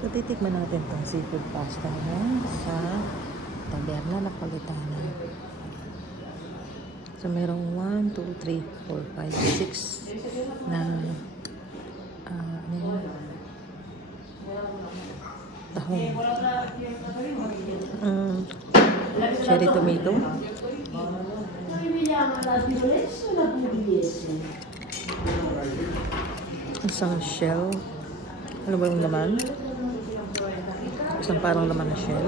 So, titikman natin itong seafood pasta sa Taberna Napolitana. So, merong 1, 2, 3, 4, 5, 6 na ano yun? Tahong. Cherry tomato. Isang shell. Ano ba yung laman? Isang parang laman na shell.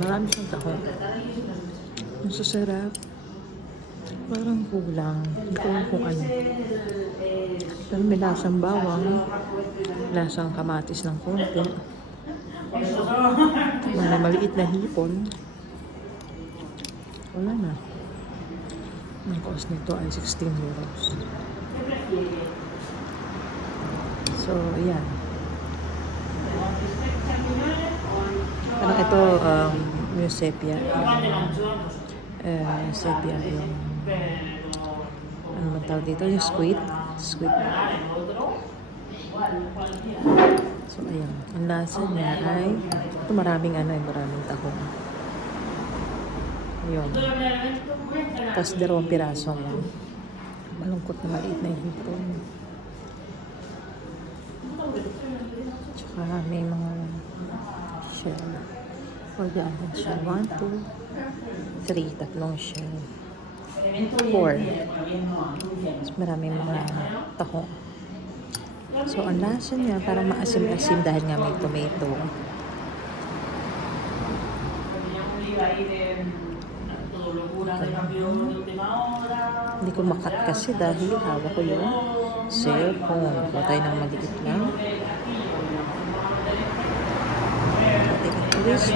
Marami siyang tahong. Ang sasarap. Parang kulang. Hindi ko alam kung ano. Pero may lasang bawang. Lasang kamatis ng konti. May maliit na hipon. Wala na. Ang cost nito ay 16 euros. So, ayan. Parang ito, yung sepia. Sepia yung ano man tawag dito? Yung squid. Squid. So, ayan. Ang lasa niya ay ito maraming maraming tahong. Ayun. Tapos 2 piraso mo. Malungkot na maliit na hipon. Tsaka may mga shell. Organ shell. 1, 2, 3. Tatlong shell. 4. Tapos maraming mga tahong. So, ang lasa niya parang maasim-asim dahil nga may tomato. Hindi ko makat kasi dahil hawak ko yung cellphone. Huwag tayo ng maliit lang. Please.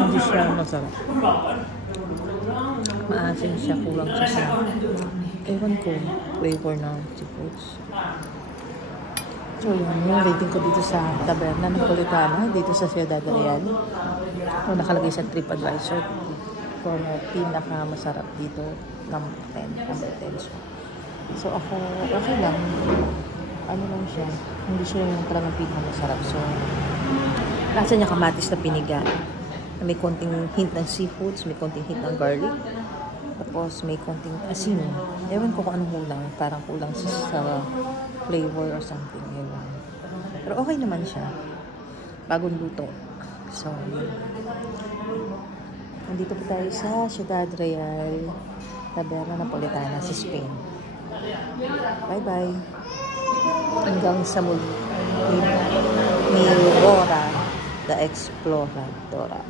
Hindi siya masarap. Maasim siya, kulang siya sa ewan ko, flavor ng seafoods. So, yun yung rating ko dito sa Taberna Napolitana, dito sa Ciudad Real. So, nakalagay sa TripAdvisor kung pinaka-masarap dito number 10. So, ako, okay lang. Ano lang siya, hindi siya yung talagang pinaka-masarap. So, lasa niya kamatis na piniga. May konting hint ng seafoods, may konting hint ng garlic. Tapos may konting asin. Ewan ko kung anong kulang. Parang kulang sa flavor or something. Ewan. Pero okay naman siya. Bagong luto. So, yun. Nandito po tayo sa Ciudad Real, Taberna Napolitana sa Spain. Bye-bye. Hanggang sa muli. Ni Rora, the Exploradora.